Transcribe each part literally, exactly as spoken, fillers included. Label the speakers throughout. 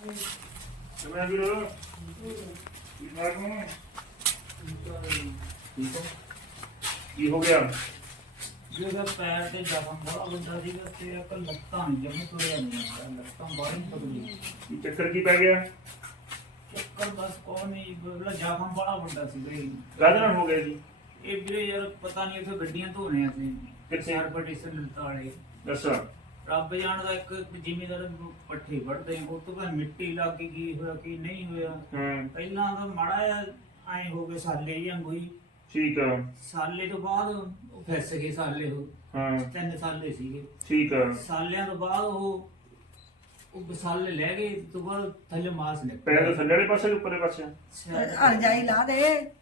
Speaker 1: ਕਿਵੇਂ ਵੀਰ ਕੀ ਬਾਤ ਨੂੰ ਠੀਕ ਹੋ ਕੀ ਹੋ ਗਿਆ
Speaker 2: ਜਿਹੜਾ ਪੈਰ ਤੇ ਜ਼ਖਮ ਬੜਾ ਵੱਡਾ ਸੀਗਾ ਤੇ ਇੱਕ ਲੱਤਾਂ ਨਹੀਂ ਜਮੇ ਤੁਰਿਆ ਨਹੀਂ ਲੱਤਾਂ ਬਾਹਰ ਨਹੀਂ ਪਕੜੀ
Speaker 1: ਕੀ ਚੱਕਰ ਕੀ ਪੈ ਗਿਆ
Speaker 2: ਚੱਕਰ ਬਸ ਕੋਈ ਨਹੀਂ ਬੜਾ ਜ਼ਖਮ ਬੜਾ ਵੱਡਾ ਸੀਗਾ ਜੀ
Speaker 1: ਕਾਹਦੇ ਨਾਲ ਹੋ ਗਿਆ ਜੀ
Speaker 2: ਇਹ ਵੀਰੇ ਯਾਰ ਪਤਾ ਨਹੀਂ ਉੱਥੇ ਗੱਡੀਆਂ ਧੋ ਰਹੇ ਸੀ
Speaker 1: ਕਿੱਥੇ?
Speaker 2: ਚਾਰ ਪਟੀਸ਼ਨ ਲਲਤਾ ਵਾਲੇ
Speaker 1: ਦੱਸੋ
Speaker 2: ਰੱਬ ਜਾਣਦਾ ਇੱਕ ਜ਼ਿਮੀਦਾਰ ਪੱਠੇ ਵੱਢਦੇ ਉਹ ਤੋਂ ਬਾਅਦ ਮਿੱਟੀ ਲੱਗ ਗਈ ਕੀ ਹੋਇਆ ਕੀ ਨਹੀਂ ਹੋਇਆ
Speaker 1: ਹਾਂ
Speaker 2: ਪਹਿਲਾਂ ਤਾਂ ਮਾੜਾ ਐ ਹੋ ਗਏ ਸਾਲੇ ਜਾਂ ਕੋਈ
Speaker 1: ਠੀਕ ਆ
Speaker 2: ਸਾਲੇ ਤੋਂ ਬਾਅਦ ਉਹ ਫਸ ਗਏ ਸਾਲੇ ਉਹ
Speaker 1: ਹਾਂ
Speaker 2: ਤਿੰਨ ਸਾਲੇ ਸੀਗੇ
Speaker 1: ਠੀਕ ਆ
Speaker 2: ਸਾਲਿਆਂ ਤੋਂ ਬਾਅਦ ਉਹ ਉਹ ਬਸਾਲੇ ਲੈ ਗਏ ਤੋਂ ਬਾਅਦ ਥੱਲੇ ਮਾਸ ਨਿਕਲ
Speaker 1: ਪੈਰ ਦੇ ਥੱਲੇ ਵਾਲੇ ਪਾਸੇ ਕਿ ਉੱਪਰਲੇ ਪਾਸੇ
Speaker 3: ਆ ਜਾਈ ਲਾ ਦੇ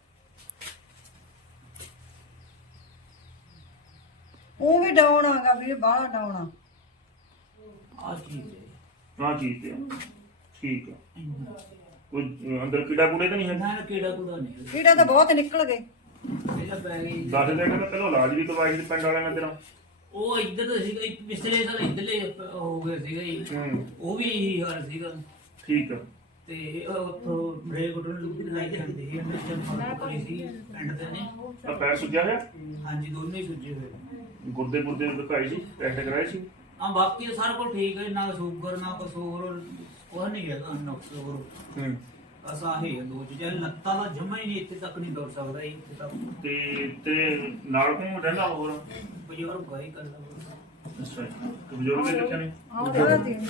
Speaker 3: ਉਹ ਵੀ ਡਾਉਣ ਆਗਾ ਵੀਰੇ ਬਾਹਲਾ ਡਾਉਣ ਆ
Speaker 2: ਆ ਚੀਜ਼ ਹੈ
Speaker 1: ਹਾਂ ਚੀਜ਼ ਤੇ ਆ। ਠੀਕ ਆ ਕੋਈ ਅੰਦਰ ਕੀੜਾ ਕੂੜੇ ਤਾਂ ਨਹੀਂ ਹੈ
Speaker 2: ਨਾ ਨਾ ਕੀੜਾ ਕੂੜਾ ਨਹੀਂ
Speaker 3: ਕੀੜਾ ਤਾਂ ਬਹੁਤ ਨਿਕਲ ਗਏ
Speaker 2: ਪਹਿਲਾਂ ਪੈ ਗਈ
Speaker 1: ਦੱਸ ਦੇ ਕਹਿੰਦਾ ਪਹਿਲਾਂ ਇਲਾਜ ਵੀ ਕਰਵਾਈ ਸੀ ਪਿੰਡ ਵਾਲਿਆਂ ਨੇ ਤੇਰਾ
Speaker 2: ਉਹ ਇੱਧਰ ਤਾਂ ਸੀਗਾ ਇੱਕ ਪਿਛਲੇ ਸਾਲ ਇੱਧਰਲੇ ਹੋ ਗਿਆ ਸੀਗਾ ਜੀ
Speaker 1: ਹੂੰ
Speaker 2: ਉਹ ਵੀ ਇਹੀ ਹਾਲ ਸੀਗਾ
Speaker 1: ਠੀਕ ਆ
Speaker 2: ਤੇ ਉਹ ਉੱਥੋਂ ਬ੍ਰੇਕ ਉਡਣ ਲੈ ਕੇ ਆਉਂਦੇ ਸੀ ਅੰਦਰ ਜਨ ਕਰੀ ਸੀ ਪਿੰਡ ਦੇ ਨੇ
Speaker 1: ਆ ਪੈਰ ਸੁੱਜਿਆ ਹੋਇਆ
Speaker 2: ਹਾਂਜੀ ਦੋਨੇ ਹੀ ਸੁੱਜੇ ਹੋਏ
Speaker 1: ਗੁਰਦੇ ਗੁਰਦੇ ਦਿਖਾਈ ਸੀ ਟੈਸਟ ਕਰਾਏ ਸੀ
Speaker 2: ਆ ਬਾਕੀ ਤਾਂ ਸਾਰਾ ਕੁਝ ਠੀਕ ਹੈ ਨਾ ਸ਼ੂਗਰ ਨਾ ਕੁਛ ਹੋਰ ਉਹ ਨਹੀਂ ਹੈ ਨੁਕਸ ਹੋਰ
Speaker 1: ਹੂੰ
Speaker 2: ਬਸ ਆਹੀ ਹੈ ਦੋ ਚੀਜ਼ਾਂ ਲੱਤਾਂ ਦਾ ਜਮਾ ਹੀ ਨਹੀਂ ਇੱਥੇ ਤੱਕ ਨਹੀਂ ਦੌੜ ਸਕਦਾ ਜੀ, ਇੱਥੇ ਤੱਕ
Speaker 1: ਤੇ ਤੇ ਨਾਲ ਕੋਣ ਰਹਿੰਦਾ ਹੋਰ
Speaker 2: ਬਜ਼ੁਰਗ ਗਾਈ ਕਰਦਾ
Speaker 1: ਅੱਛਾ ਤੇ ਬਜ਼ੁਰਗ ਦੇ ਕਿੱਥੇ ਨੇ
Speaker 3: ਉਹਦਾ ਦੇਣੀ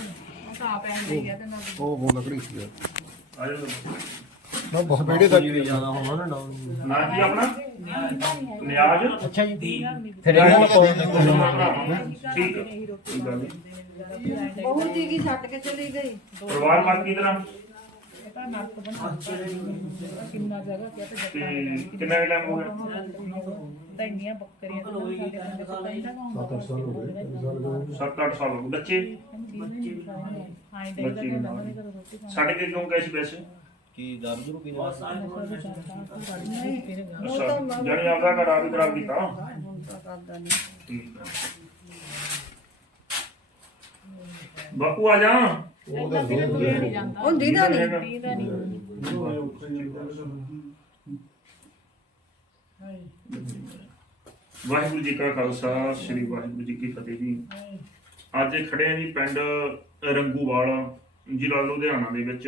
Speaker 4: ਉਹ ਉਹ ਲੱਕੜੀ ਸੀ
Speaker 1: ਆ ਜਾਓ
Speaker 4: ਨਾ ਬਹੁਤ ਬੇੜੇ ਦਾ
Speaker 2: ਜ਼ਿਆਦਾ ਹੋਣਾ ਨਾ ਡਾਊਨ
Speaker 1: ਨਾ ਕੀ ਆਪਣਾ ਨਿਆਜ
Speaker 4: ਅੱਛਾ ਜੀ
Speaker 1: ਫਿਰ ਠੀਕ ਹੈ ਕੋਈ ਗੱਲ ਨਹੀਂ
Speaker 3: ਬਹੁਤ ਜੀ ਕੀ ਛੱਡ ਕੇ ਚਲੀ ਗਈ
Speaker 1: ਪਰਿਵਾਰ ਮਤ ਕੀ ਤਰ੍ਹਾਂ
Speaker 5: ਕਿੰਨਾ ਜਗ੍ਹਾ ਕਿਹਾ ਤੇ
Speaker 1: ਤੇ ਕਿੰਨਾ ਟਾਈਮ ਹੋ ਗਿਆ
Speaker 5: ਦੰਡੀਆਂ ਬੱਕਰੀਆਂ ਤੋਂ
Speaker 2: ਲੋਈ ਦੀ
Speaker 5: ਸਾਡੇ
Speaker 2: ਟੈਂਸ਼ਨ
Speaker 5: ਕੋਲ ਪਹਿਲਾਂ ਨਾ
Speaker 4: ਸੱਤ ਅੱਠ ਸਾਲ ਹੋ ਗਏ
Speaker 1: ਸੱਤ ਅੱਠ ਸਾਲ ਹੋ ਗਏ ਬੱਚੇ
Speaker 5: ਬੱਚੇ ਵੀ ਹਾਂ ਦੇ
Speaker 1: ਬੱਚੇ ਵੀ ਨਾਲ।
Speaker 5: ਦੇ ਰੋਟੀ
Speaker 1: ਛੱਡ ਕੇ ਕਿਉਂ ਗਏ ਸੀ ਵੈਸੇ
Speaker 4: ਕੀ ਦਾਰੂ ਜਰੂ ਪੀਂਦੇ
Speaker 2: ਬਹੁਤ ਸਾਰੇ
Speaker 1: ਅੱਛਾ ਜਾਨੀ ਆਪਦਾ ਘਰ ਆ ਵੀ ਖਰਾਬ ਕੀਤਾ
Speaker 3: ਕਰਦਾ ਨਹੀਂ
Speaker 1: ਠੀਕ ਹੈ ਬਾਪੂ ਆ ਜਾ
Speaker 4: ਉਹ ਤਾਂ ਦੋ ਦੋ
Speaker 5: ਨਹੀਂ ਜਾਂਦਾ
Speaker 3: ਉਹ ਦੀਦਾ ਨਹੀਂ
Speaker 5: ਦੀਦਾ ਨਹੀਂ
Speaker 1: ਵਾਹਿਗੁਰੂ ਜੀ ਕਾ ਖਾਲਸਾ ਸ੍ਰੀ ਵਾਹਿਗੁਰੂ ਜੀ ਕੀ ਫਤਿਹ ਜੀ ਅੱਜ ਇਹ ਖੜੇ ਆ ਜੀ ਪਿੰਡ ਰੰਗੂਵਾਲ ਜ਼ਿਲ੍ਹਾ ਲੁਧਿਆਣਾ ਦੇ ਵਿੱਚ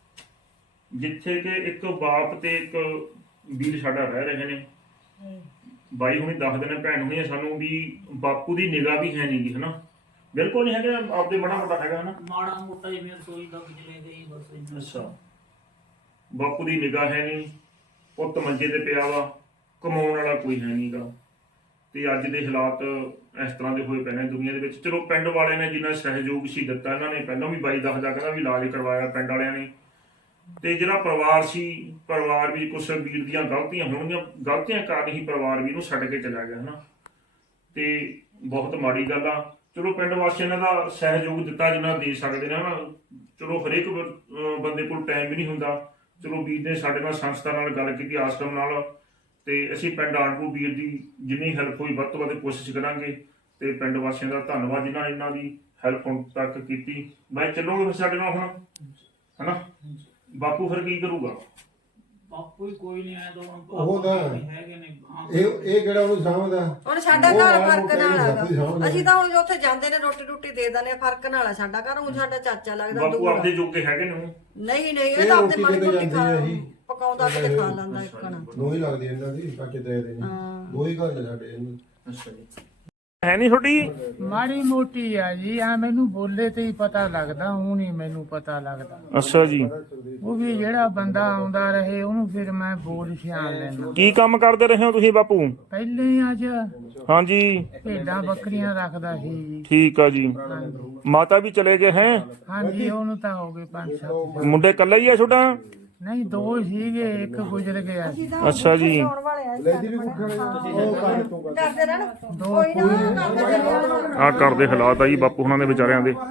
Speaker 1: ਜਿੱਥੇ ਕਿ ਇੱਕ ਬਾਪ ਤੇ ਇੱਕ ਵੀਰ ਸਾਡਾ ਰਹਿ ਰਹੇ ਨੇ ਬਾਈ ਹੁਣੀ ਦੱਸਦੇ ਨੇ ਭੈਣ ਹੁਣੀ ਸਾਨੂੰ ਵੀ ਬਾਪੂ ਦੀ ਨਿਗਾਹ ਵੀ ਹੈ ਨਹੀਂ ਗੀ ਹਨਾ ਬਿਲਕੁਲ ਨਹੀਂ ਹੈਗਾ ਆਪਦੇ ਬੜਾ ਮੋਟਾ ਹੈਗਾ ਹਨਾ
Speaker 2: ਮਾੜਾ ਮੋਟਾ ਜਿਵੇਂ ਰਸੋਈ ਦਾ ਬਿਜਲੇ ਗਈ ਬਸ ਇੰਨਾ।
Speaker 1: ਅੱਛਾ ਬਾਪੂ ਦੀ ਨਿਗਾਹ ਹੈ ਨਹੀਂ ਪੁੱਤ ਮੰਜੇ ਤੇ ਪਿਆ ਵਾ ਕਮਾਉਣ ਵਾਲਾ ਕੋਈ ਹੈ ਨਹੀਂਗਾ ਤੇ ਅੱਜ ਦੇ ਹਾਲਾਤ ਇਸ ਤਰ੍ਹਾਂ ਦੇ ਹੋਏ ਪਏ ਨੇ ਦੁਨੀਆ ਦੇ ਵਿੱਚ ਚਲੋ ਪਿੰਡ ਵਾਲਿਆਂ ਨੇ ਜਿੰਨਾ ਸਹਿਯੋਗ ਸੀ ਦਿੱਤਾ ਇਹਨਾਂ ਨੇ ਪਹਿਲਾਂ ਵੀ ਬਾਈ ਦੱਸਦਾ ਕਹਿੰਦਾ ਵੀ ਇਲਾਜ ਕਰਵਾਇਆ ਪਿੰਡ ਵਾਲਿਆਂ ਨੇ ਤੇ ਜਿਹੜਾ ਪਰਿਵਾਰ ਸੀ ਪਰਿਵਾਰ ਵੀ ਕੁਛ ਵੀਰ ਦੀਆਂ ਗਲਤੀਆਂ ਹੋਣਗੀਆਂ ਗਲਤੀਆਂ ਕਾਰਨ ਹੀ ਪਰਿਵਾਰ ਵੀ ਇਹਨੂੰ ਛੱਡ ਕੇ ਚਲਾ ਗਿਆ ਹਨਾ ਤੇ ਬਹੁਤ ਮਾੜੀ ਗੱਲ ਆ ਚਲੋ ਪਿੰਡ ਵਾਸੀਆਂ ਨੇ ਦਾ ਸਹਿਯੋਗ ਦਿੱਤਾ ਜਿੰਨਾ ਦੇ ਸਕਦੇ ਨੇ ਹਨਾ ਚਲੋ ਹਰੇਕ ਬੰਦੇ ਕੋਲ ਟਾਈਮ ਵੀ ਨਹੀਂ ਹੁੰਦਾ ਚਲੋ ਵੀਰ ਨੇ ਸਾਡੇ ਨਾਲ ਸੰਸਥਾ ਨਾਲ ਗੱਲ ਕੀਤੀ ਆਸ਼ਰਮ ਨਾਲ ਤੇ ਅਸੀਂ ਪਿੰਡ ਆੜਪੂ ਵੀਰ ਦੀ ਜਿੰਨੀ ਹੈਲਪ ਹੋਈ ਵੱਧ ਤੋਂ ਵੱਧ ਕੋਸ਼ਿਸ਼ ਕਰਾਂਗੇ ਤੇ ਪਿੰਡ ਵਾਸੀਆਂ ਦਾ ਧੰਨਵਾਦ ਜਿਨ੍ਹਾਂ ਨੇ ਇਹਨਾਂ ਦੀ ਹੈਲਪ ਹੁਣ ਤੱਕ ਕੀਤੀ ਮੈਂ ਚੱਲੋਗੇ ਸਾਡੇ ਨਾਲ ਹੁਣ ਹਨਾ ਬਾਪੂ ਫਿਰ ਕੀ ਕਰੂਗਾ
Speaker 2: ਬਾਪੂ ਹੀ ਕੋਈ ਨਹੀਂ ਆਇਆ ਤਾਂ
Speaker 4: ਉਹ ਤਾਂ
Speaker 2: ਹੈਗੇ ਨੇ ਹਾਂ।
Speaker 4: ਇਹ ਇਹ ਕਿਹੜਾ ਉਹਨੂੰ ਸਮਝਦਾ
Speaker 3: ਹੁਣ ਸਾਡਾ
Speaker 4: ਉਹ
Speaker 3: ਘਰ
Speaker 4: ਆਪ
Speaker 3: ਫਰਕ
Speaker 4: ਕਹਿੰਦੇ
Speaker 3: ਨਾਲ
Speaker 4: ਸਭ ਦੀ
Speaker 3: ਹੈਗਾ
Speaker 4: ਸਮਝ
Speaker 3: ਅਸੀਂ ਤਾਂ ਹੁਣ ਉੱਥੇ ਜਾਂਦੇ ਨੇ ਰੋਟੀ ਰੋਟੀ ਦੇ ਦਿੰਦੇ ਆ ਫਰਕ ਨਾਲ ਆ ਸਾਡਾ ਘਰ ਹੁਣ ਸਾਡਾ ਚਾਚਾ ਲੱਗਦਾ
Speaker 1: ਬਾਪੂ
Speaker 3: ਦੂਰ
Speaker 1: ਆਪਦੇ ਜੋਗੇ ਹੈਗੇ ਨੇ ਉਹ
Speaker 3: ਨਹੀਂ ਨਹੀਂ ਇਹ
Speaker 4: ਇਹ
Speaker 3: ਤਾਂ ਆਪਣੇ
Speaker 4: ਰੋਟੀ
Speaker 3: ਮਾੜੀ
Speaker 4: ਕਿਤੇ
Speaker 3: ਮੋਟੀ
Speaker 4: ਜਾਂਦੀ
Speaker 3: ਖਾ
Speaker 4: ਹੈ ਜੀ।
Speaker 3: ਪਕਾਉਂਦਾ ਕਿਤੇ ਖਾ ਲੈਂਦਾ ਇੱਕਣਾ
Speaker 4: ਦੋ ਹੀ ਲੱਗਦੀ ਇਹਨਾਂ ਦੀ ਕਾਕੇ ਦੇ ਦੇ
Speaker 3: ਹਾਂ।
Speaker 4: ਦੋ ਹੀ ਘਰ ਨੇ ਸਾਡੇ ਇਹਨੂੰ
Speaker 1: ਅੱਛਾ ਜੀ ਹੈ ਨਹੀਂ ਛੋਟੀ
Speaker 6: ਮਾੜੀ ਮੋਟੀ ਆ ਜੀ ਆ ਮੈਨੂੰ ਬੋਲੇ ਤੇ ਹੀ ਪਤਾ ਲੱਗਦਾ ਹੁਣ ਨਹੀਂ ਮੈਨੂੰ ਪਤਾ ਲੱਗਦਾ
Speaker 1: ਅੱਛਾ ਜੀ
Speaker 6: ਉਹ ਵੀ ਜਿਹੜਾ ਬੰਦਾ ਆਉਂਦਾ ਰਹੇ ਉਹਨੂੰ ਫਿਰ ਮੈਂ ਬੋਲ ਸਿਆਣ ਲੈਣਾ
Speaker 1: ਕੀ ਕੰਮ ਕਰਦੇ ਰਹੇ ਹੋ ਤੁਸੀਂ ਬਾਪੂ
Speaker 6: ਪਹਿਲੇ ਹੀ ਅੱਜ
Speaker 1: ਹਾਂਜੀ
Speaker 6: ਭੇਡਾਂ ਬੱਕਰੀਆਂ ਰੱਖਦਾ ਸੀ ਜੀ
Speaker 1: ਠੀਕ ਆ ਜੀ ਮਾਤਾ ਵੀ ਚਲੇ ਗਏ ਹੈ
Speaker 6: ਹਾਂਜੀ ਉਹਨੂੰ ਤਾਂ ਹੋ ਗਏ ਪੰਜ ਸੱਤ
Speaker 1: ਮੁੰਡੇ ਇਕੱਲੇ ਹੀ ਆ ਛੋਟਾ
Speaker 6: ਨਹੀਂ ਦੋ ਸੀਗੇ ਇੱਕ ਗੁਜ਼ਰ ਗਿਆ ਸੀ।
Speaker 1: ਅੱਛਾ ਜੀ
Speaker 3: ਆਉਣ ਵਾਲੇ ਆ
Speaker 4: ਲੈ ਦੀ ਵੀ ਭੁੱਖਾ ਉਹ ਕਰ ਤੂੰ ਕਰ
Speaker 3: ਕਰਦੇ ਰਹਿਣ ਕੋਈ ਨਾ ਕਰਦੇ ਰਹਿਣ
Speaker 1: ਆ ਘਰ ਦੇ ਹਾਲਾਤ ਆ ਜੀ ਬਾਪੂ ਹੁਣਾਂ ਦੇ ਵਿਚਾਰਿਆਂ ਦੇ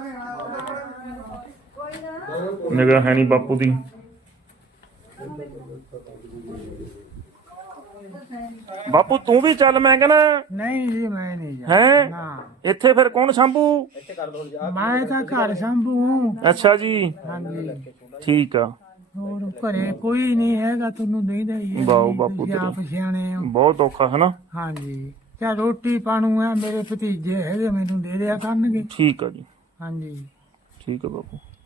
Speaker 1: ਨਿਗਾਹ ਹੈ ਨਹੀਂ ਬਾਪੂ ਦੀ ਬਾਪੂ ਤੂੰ ਵੀ ਚੱਲ, ਮੈਂ ਕਹਿੰਦਾ
Speaker 6: ਨਹੀਂ ਜੀ ਮੈਂ ਨਹੀਂ ਜਾ
Speaker 1: ਹੈ
Speaker 6: ਨਾ
Speaker 1: ਇੱਥੇ ਫਿਰ ਕੌਣ ਸੰਭੂ?
Speaker 6: ਮੈਂ ਤਾਂ ਘਰ ਸੰਭੂ।
Speaker 1: ਅੱਛਾ ਜੀ,
Speaker 6: ਹਾਂਜੀ
Speaker 1: ਠੀਕ ਆ।
Speaker 6: ਹੋਰ ਘਰੇ ਕੋਈ ਨਹੀਂ ਹੈਗਾ, ਤੁਹਾਨੂੰ ਨਹੀਂ ਦਈ
Speaker 1: ਵਾਓ ਬਾਪੂ ਤੇਰੇ।
Speaker 6: ਆਪ ਸਿਆਣੇ ਹੋ।
Speaker 1: ਬਹੁਤ ਔਖਾ ਹੈ ਨਾ।
Speaker 6: ਹਾਂਜੀ ਚਾ ਰੋਟੀ ਪਾਣੂ ਆ ਮੇਰੇ ਭਤੀਜੇ ਹੈਗੇ, ਮੈਨੂੰ ਦੇ ਦਿਆ ਕਰਨਗੇ।
Speaker 1: ਠੀਕ ਆ ਜੀ,
Speaker 6: ਹਾਂਜੀ
Speaker 1: ਠੀਕ ਆ ਬਾਪੂ।